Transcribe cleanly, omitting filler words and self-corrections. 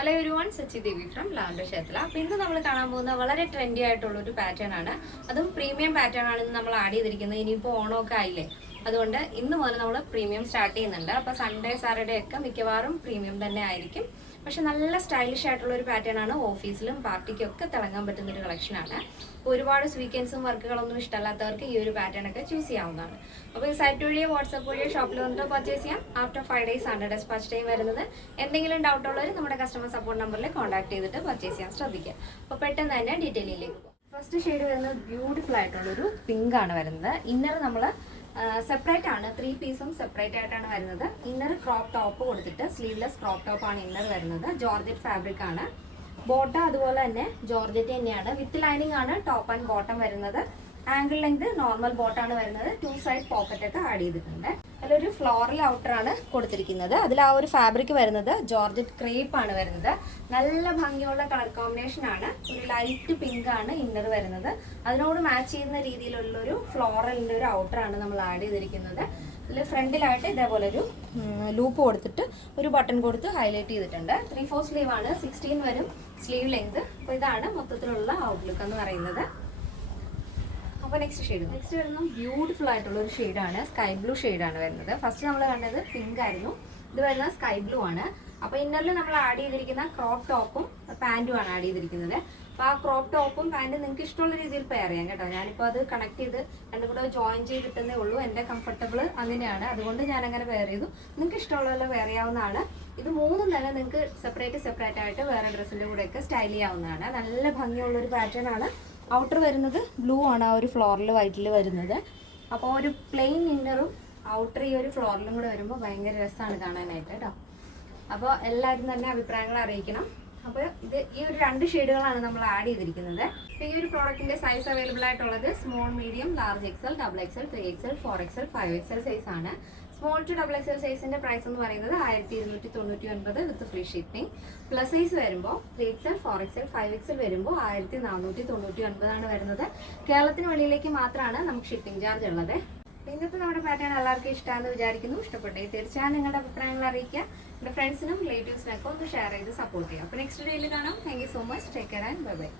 Hello everyone, Sachi Devi from lavender ക്ഷേത്ര. അപ്പോൾ ഇന്ന് നമ്മൾ കാണാൻ പോകുന്ന വളരെ ട്രെൻഡി ആയിട്ടുള്ള ഒരു പാറ്റേൺ ആണ്. അതും പ്രീമിയം പാറ്റേൺ ആണ് ഇന്ന് നമ്മൾ ആഡ് ചെയ്തിരിക്കുന്നത്. ഇനിയിപ്പോൾ ഓണമൊക്കെ ആയില്ലേ, അതുകൊണ്ട് ഇന്ന് മുതൽ നമ്മൾ പ്രീമിയം സ്റ്റാർട്ട് ചെയ്യുന്നുണ്ട്. അപ്പോൾ സൺഡേ സാറ്റർഡേ ഒക്കെ മിക്കവാറും പ്രീമിയം തന്നെ ആയിരിക്കും. പക്ഷെ നല്ല സ്റ്റൈലിഷ് ആയിട്ടുള്ള ഒരു പാറ്റേൺ ആണ്. ഓഫീസിലും പാർട്ടിക്കും ഒക്കെ തിളങ്ങാൻ പറ്റുന്ന ഒരു കളക്ഷനാണ്. ഒരുപാട് സ്വീക്കൻസും വർക്കുകളൊന്നും ഇഷ്ടമല്ലാത്തവർക്ക് ഈ ഒരു പാറ്റേൺ ഒക്കെ ചൂസ് ചെയ്യാവുന്നതാണ്. അപ്പോൾ ഈ സൈറ്റ് വഴിയോ വാട്സാപ്പ് വഴിയോ ഷോപ്പിൽ വന്നിട്ട് പർച്ചേസ് ചെയ്യാം. ആഫ്റ്റർ 5 days ആണ് ഡെസ്പാച്ച് ടൈം വരുന്നത്. എന്തെങ്കിലും ഡൗട്ട് ഉള്ളവർ നമ്മുടെ കസ്റ്റമർ സപ്പോർട്ട് നമ്പറിൽ കോൺടാക്ട് ചെയ്തിട്ട് പർച്ചേസ് ചെയ്യാൻ ശ്രദ്ധിക്കുക. അപ്പോൾ പെട്ടെന്ന് തന്നെ ഡീറ്റെയിലേക്ക് പോകും. ഫസ്റ്റ് ഷെയ്ഡ് വരുന്നത് ബ്യൂട്ടിഫുൾ ആയിട്ടുള്ളൊരു പിങ്ക് ആണ് വരുന്നത്. ഇന്നർ നമ്മൾ സെപ്പറേറ്റ് ആണ്, 3 പീസും സെപ്പറേറ്റ് ആയിട്ടാണ് വരുന്നത്. ഇന്നർ ക്രോപ്പ് ടോപ്പ് കൊടുത്തിട്ട് സ്ലീവ്ലെസ് ക്രോപ്പ് ടോപ്പ് ആണ് ഇന്നർ വരുന്നത്. ജോർജറ്റ് ഫാബ്രിക് ആണ്. ബോട്ടം അതുപോലെ തന്നെ ജോർജറ്റ് തന്നെയാണ്. വിത്ത് ലൈനിങ് ആണ് ടോപ്പ് ആൻഡ് ബോട്ടം വരുന്നത്. ആംഗിൾ ലെങ്ത് നോർമൽ ബോട്ടാണ് വരുന്നത്. 2 സൈഡ് പോക്കറ്റ് ഒക്കെ ആഡ് ചെയ്തിട്ടുണ്ട്. അതിലൊരു ഫ്ലോറൽ ഔട്ടർ ആണ് കൊടുത്തിരിക്കുന്നത്. അതിൽ ആ ഒരു ഫാബ്രിക് വരുന്നത് ജോർജറ്റ് ക്രേപ്പ് ആണ് വരുന്നത്. നല്ല ഭംഗിയുള്ള കളർ കോമ്പിനേഷൻ ആണ്. ഒരു ലൈറ്റ് പിങ്ക് ആണ് ഇന്നർ വരുന്നത്. അതിനോട് മാച്ച് ചെയ്യുന്ന രീതിയിലുള്ളൊരു ഫ്ലോറലിൻ്റെ ഒരു ഔട്ടർ ആണ് നമ്മൾ ആഡ് ചെയ്തിരിക്കുന്നത്. ഇതിൽ ഫ്രണ്ടിലായിട്ട് ഇതേപോലെ ഒരു ലൂപ്പ് കൊടുത്തിട്ട് ഒരു ബട്ടൺ കൊടുത്ത് ഹൈലൈറ്റ് ചെയ്തിട്ടുണ്ട്. 3/4 സ്ലീവ് ആണ്. 16 വരും സ്ലീവ് ലെങ്ത്. അപ്പോൾ ഇതാണ് മൊത്തത്തിലുള്ള ഔട്ട്ലുക്ക് എന്ന് പറയുന്നത്. അപ്പോൾ നെക്സ്റ്റ് വരുന്നത് ബ്യൂട്ടിഫുൾ ആയിട്ടുള്ള ഒരു ഷെയ്ഡാണ്. സ്കൈ ബ്ലൂ ഷെയ്ഡാണ് വരുന്നത്. ഫസ്റ്റ് നമ്മൾ കണ്ടത് പിങ്ക് ആയിരുന്നു. ഇത് വരുന്നത് സ്കൈ ബ്ലൂ ആണ്. അപ്പോൾ ഇന്നറിൽ നമ്മൾ ആഡ് ചെയ്തിരിക്കുന്ന ക്രോപ്പ് ടോപ്പും പാൻറ്റും ആണ് ആഡ് ചെയ്തിരിക്കുന്നത്. അപ്പോൾ ആ ക്രോപ്പ് ടോപ്പും പാൻറ്റും നിങ്ങൾക്ക് ഇഷ്ടമുള്ള രീതിയിൽ പെയർ ചെയ്യാം കേട്ടോ. ഞാനിപ്പോൾ അത് കണക്ട് ചെയ്ത് രണ്ടും കൂടെ ജോയിൻ ചെയ്തിട്ടേ ഉള്ളൂ. എൻ്റെ കംഫർട്ടബിൾ അങ്ങനെയാണ്, അതുകൊണ്ട് ഞാൻ അങ്ങനെ പെയർ ചെയ്തു. നിങ്ങൾക്ക് ഇഷ്ടമുള്ള പെയർ ചെയ്യാവുന്നതാണ്. ഇത് മൂന്നും തന്നെ നിങ്ങൾക്ക് സെപ്പറേറ്റ് ആയിട്ട് വേറെ ഡ്രസ്സിൻ്റെ കൂടെയൊക്കെ സ്റ്റൈൽ ചെയ്യാവുന്നതാണ്. നല്ല ഭംഗിയുള്ളൊരു പാറ്റേൺ ആണ്. ഔട്ടർ വരുന്നത് ബ്ലൂ ആണ്, ആ ഒരു ഫ്ലോറിൽ വൈറ്റിൽ വരുന്നത്. അപ്പോൾ ഒരു പ്ലെയിൻ ഇന്നറും ഔട്ടർ ഈ ഒരു ഫ്ലോറിലും കൂടെ വരുമ്പോൾ ഭയങ്കര രസമാണ് കാണാനായിട്ട് കേട്ടോ. അപ്പോൾ എല്ലാവരും തന്നെ അഭിപ്രായങ്ങൾ അറിയിക്കണം. അപ്പോൾ ഈ ഒരു 2 ഷെയ്ഡുകളാണ് നമ്മൾ ആഡ് ചെയ്തിരിക്കുന്നത്. അപ്പോൾ ഈ ഒരു പ്രോഡക്റ്റിൻ്റെ സൈസ് അവൈലബിൾ ആയിട്ടുള്ളത് small, medium, large XL, XXL, 3XL, 4XL, 5XL size ആണ്. സ്മോൾ ടു XXL സൈസിന്റെ പ്രൈസ് എന്ന് പറയുന്നത് 1299 വിത്ത് ഫ്രീ ഷിപ്പിംഗ്. പ്ലസ് സൈസ് വരുമ്പോൾ 3XL, 4XL, 5XL വരുമ്പോൾ 1499 ആണ് വരുന്നത്. കേരളത്തിന് വെളിയിലേക്ക് മാത്രമാണ് നമുക്ക് ഷിപ്പിംഗ് ചാർജ് ഉള്ളത്. ഇന്നത്തെ നമ്മുടെ പാറ്റേൺ എല്ലാവർക്കും ഇഷ്ടമാണെന്ന് വിചാരിക്കുന്നു. ഇഷ്ടപ്പെട്ടേ തീർച്ചയായും നിങ്ങളുടെ അഭിപ്രായങ്ങൾ അറിയിക്കുക. എൻ്റെ ഫ്രണ്ട്സിനും റിലേറ്റീവ്സിനൊക്കെ ഒന്ന് ഷെയർ ചെയ്ത് സപ്പോർട്ട് ചെയ്യുക. അപ്പോൾ നെക്സ്റ്റ് വീഡിയോയിൽ കാണാം. Thank you so much. Take care and bye bye.